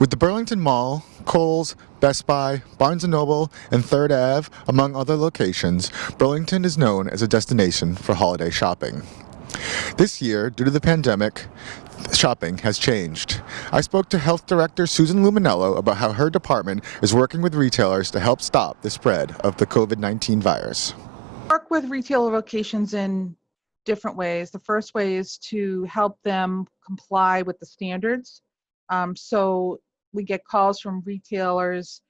With the Burlington Mall, Kohl's, Best Buy, Barnes & Noble, and 3rd Ave, among other locations, Burlington is known as a destination for holiday shopping. This year, due to the pandemic, shopping has changed. I spoke to Health Director Susan Lumenello about how her department is working with retailers to help stop the spread of the COVID-19 virus. Work with retail locations in different ways. The first way is to help them comply with the standards. So we get calls from retailers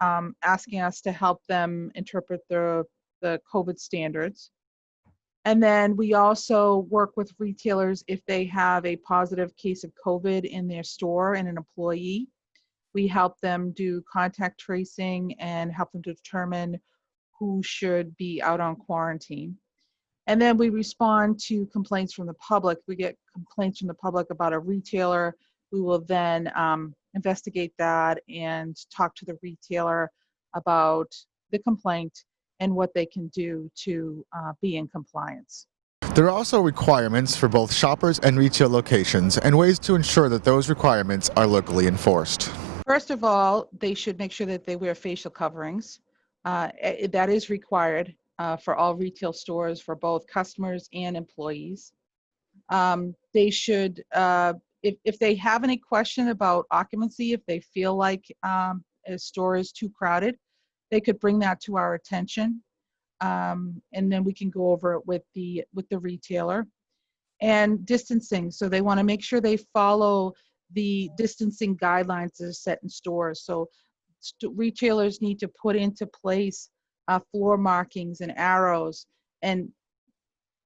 asking us to help them interpret the COVID standards. And then we also work with retailers if they have a positive case of COVID in their store and an employee. We help them do contact tracing and help them determine who should be out on quarantine. And then we respond to complaints from the public. We get complaints from the public about a retailer. We will then investigate that and talk to the retailer about the complaint and what they can do to be in compliance. There are also requirements for both shoppers and retail locations and ways to ensure that those requirements are locally enforced. First of all, they should make sure that they wear facial coverings. That is required for all retail stores for both customers and employees. They should, if they have any question about occupancy, if they feel like a store is too crowded, they could bring that to our attention, and then we can go over it with the retailer. And distancing, so they want to make sure they follow the distancing guidelines that are set in stores. So retailers need to put into place floor markings and arrows, and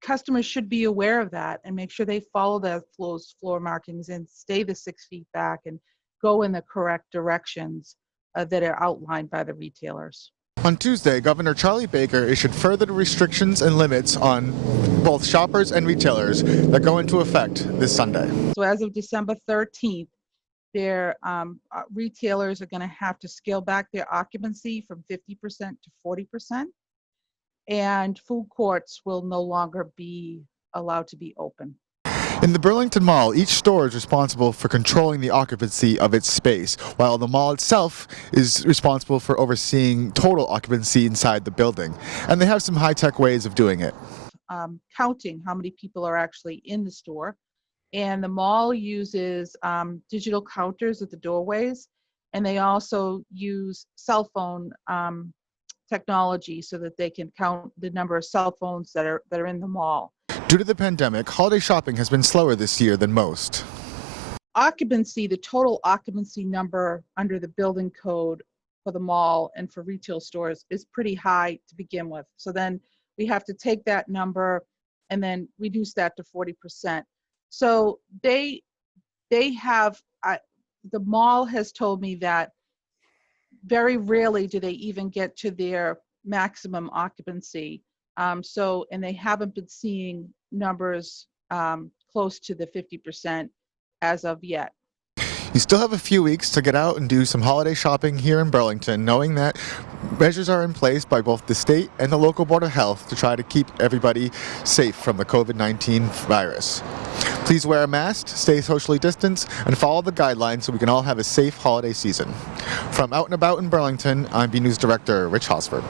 customers should be aware of that and make sure they follow those floor markings and stay the 6 feet back and go in the correct directions that are outlined by the retailers. On Tuesday, Governor Charlie Baker issued further restrictions and limits on both shoppers and retailers that go into effect this Sunday. So as of December 13th, their retailers are going to have to scale back their occupancy from 50% to 40%, and food courts will no longer be allowed to be open. In the Burlington Mall, each store is responsible for controlling the occupancy of its space, while the mall itself is responsible for overseeing total occupancy inside the building. And they have some high-tech ways of doing it. Counting how many people are actually in the store. And the mall uses digital counters at the doorways, and they also use cell phone technology so that they can count the number of cell phones that are in the mall. Due to the pandemic, holiday shopping has been slower this year than most. Occupancy, the total occupancy number under the building code for the mall and for retail stores is pretty high to begin with. So then we have to take that number and then reduce that to 40%. So they have, the mall has told me that very rarely do they even get to their maximum occupancy. And they haven't been seeing numbers close to the 50% as of yet. You still have a few weeks to get out and do some holiday shopping here in Burlington, knowing that measures are in place by both the state and the local Board of Health to try to keep everybody safe from the COVID-19 virus. Please wear a mask, stay socially distanced, and follow the guidelines so we can all have a safe holiday season. From out and about in Burlington, I'm BNEWS Director Rich Hosford.